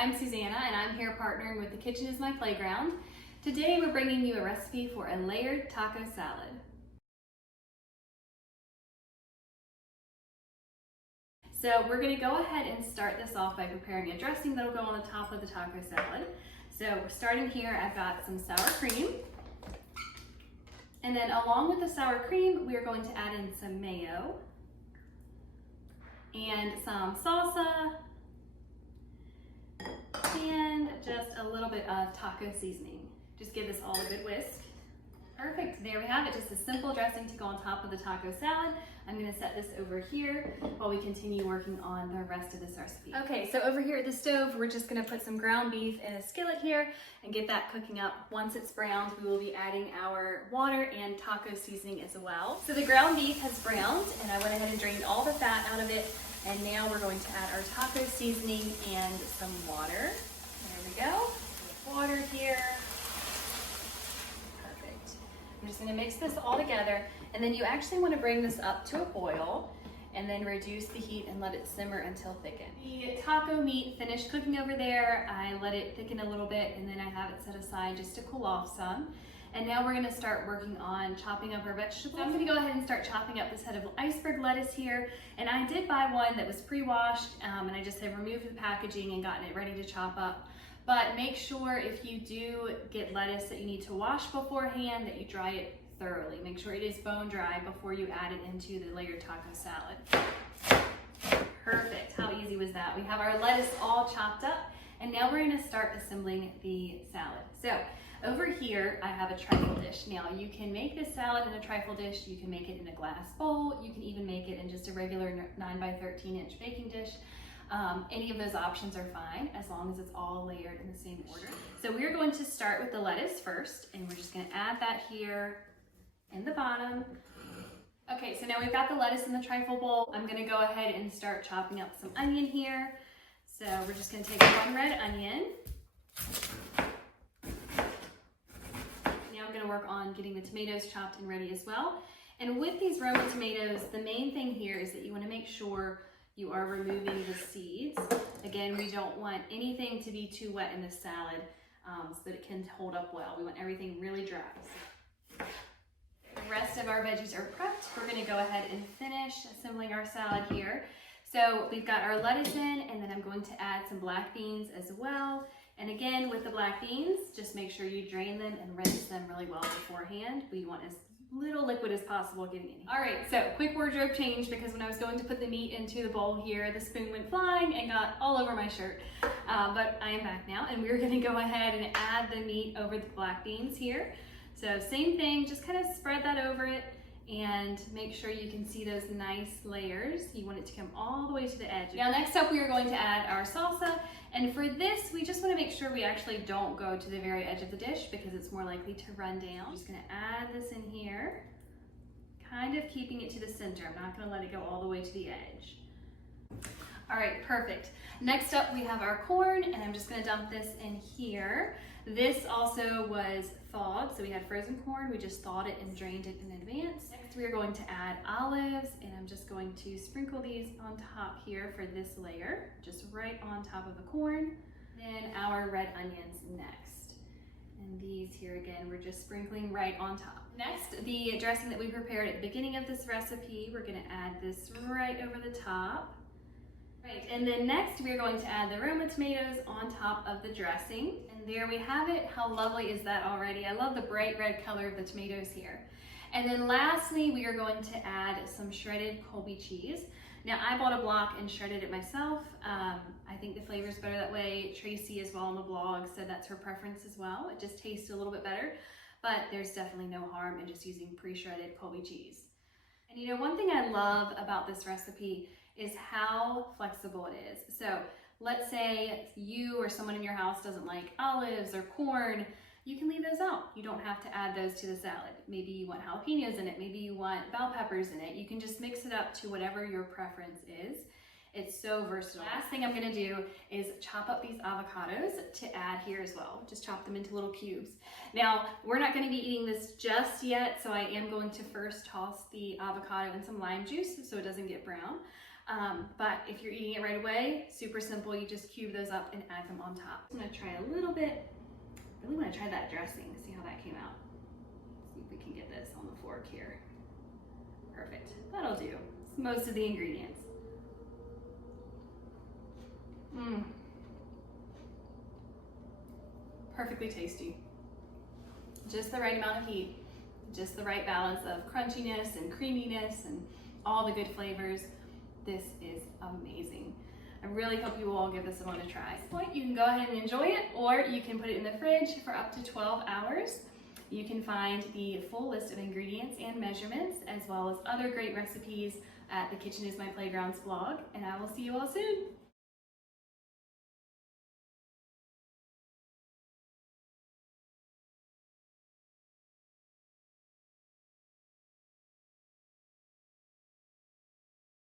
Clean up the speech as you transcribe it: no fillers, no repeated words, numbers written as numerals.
I'm Susanna and I'm here partnering with The Kitchen is My Playground. Today we're bringing you a recipe for a layered taco salad. So we're going to go ahead and start this off by preparing a dressing that'll go on the top of the taco salad. So we're starting here, I've got some sour cream. And then along with the sour cream, we are going to add in some mayo and some salsa and just a little bit of taco seasoning. Just give this all a good whisk. Perfect, there we have it, just a simple dressing to go on top of the taco salad. I'm gonna set this over here while we continue working on the rest of this recipe. Okay, so over here at the stove, we're just gonna put some ground beef in a skillet here and get that cooking up. Once it's browned, we will be adding our water and taco seasoning as well. So the ground beef has browned and I went ahead and drained all the fat out of it. And now we're going to add our taco seasoning and some water. There we go, water here. Perfect. I'm just gonna mix this all together, and then you actually wanna bring this up to a boil and then reduce the heat and let it simmer until thickened. The taco meat finished cooking over there. I let it thicken a little bit and then I have it set aside just to cool off some. And now we're gonna start working on chopping up our vegetables. So I'm gonna go ahead and start chopping up this head of iceberg lettuce here. And I did buy one that was pre-washed and I just have removed the packaging and gotten it ready to chop up. But make sure if you do get lettuce that you need to wash beforehand, that you dry it thoroughly. Make sure it is bone dry before you add it into the layered taco salad. Perfect, how easy was that? We have our lettuce all chopped up and now we're gonna start assembling the salad. So over here, I have a trifle dish. Now you can make this salad in a trifle dish, you can make it in a glass bowl, you can even make it in just a regular 9 by 13 inch baking dish. Any of those options are fine as long as it's all layered in the same order. So we're going to start with the lettuce first and we're just gonna add that here in the bottom. Okay, so now we've got the lettuce in the trifle bowl. I'm gonna go ahead and start chopping up some onion here. So we're just gonna take one red onion. I'm going to work on getting the tomatoes chopped and ready as well. And with these Roma tomatoes, the main thing here is that you want to make sure you are removing the seeds. Again, we don't want anything to be too wet in the salad so that it can hold up well. We want everything really dry. The rest of our veggies are prepped. We're going to go ahead and finish assembling our salad here. So we've got our lettuce in, and then I'm going to add some black beans as well. And again, with the black beans, just make sure you drain them and rinse them really well beforehand. We want as little liquid as possible getting in here. All right, so quick wardrobe change because when I was going to put the meat into the bowl here, the spoon went flying and got all over my shirt. But I am back now and we're gonna go ahead and add the meat over the black beans here. So same thing, just kind of spread that over it and make sure you can see those nice layers. You want it to come all the way to the edge. Now next up we are going to add our salsa, and for this we just want to make sure we actually don't go to the very edge of the dish because it's more likely to run down. I'm just going to add this in here, kind of keeping it to the center. I'm not going to let it go all the way to the edge. All right, perfect. Next up we have our corn, and I'm just going to dump this in here. This also was thawed, so we had frozen corn. We just thawed it and drained it in advance. Next we are going to add olives, and I'm just going to sprinkle these on top here for this layer, just right on top of the corn. Then our red onions next. And these here again, we're just sprinkling right on top. Next, the dressing that we prepared at the beginning of this recipe, we're gonna add this right over the top. Right, and then next we're going to add the Roma tomatoes on top of the dressing. And there we have it. How lovely is that already? I love the bright red color of the tomatoes here. And then lastly, we are going to add some shredded Colby cheese. Now I bought a block and shredded it myself. I think the flavor is better that way. Tracy as well on the blog said that's her preference as well. It just tastes a little bit better, but there's definitely no harm in just using pre-shredded Colby cheese. And you know, one thing I love about this recipe is how flexible it is. So let's say you or someone in your house doesn't like olives or corn, you can leave those out. You don't have to add those to the salad. Maybe you want jalapenos in it, maybe you want bell peppers in it. You can just mix it up to whatever your preference is. It's so versatile. Last thing I'm gonna do is chop up these avocados to add here as well. Just chop them into little cubes. Now, we're not gonna be eating this just yet, so I am going to first toss the avocado in some lime juice so it doesn't get brown. But if you're eating it right away, super simple. You just cube those up and add them on top. I'm gonna try a little bit. I really wanna try that dressing, see how that came out. See if we can get this on the fork here. Perfect, that'll do. It's most of the ingredients. Perfectly tasty. Just the right amount of heat, just the right balance of crunchiness and creaminess and all the good flavors. This is amazing. I really hope you will all give this one a try. At this point, you can go ahead and enjoy it, or you can put it in the fridge for up to 12 hours. You can find the full list of ingredients and measurements, as well as other great recipes at the Kitchen is My Playground's blog, and I will see you all soon.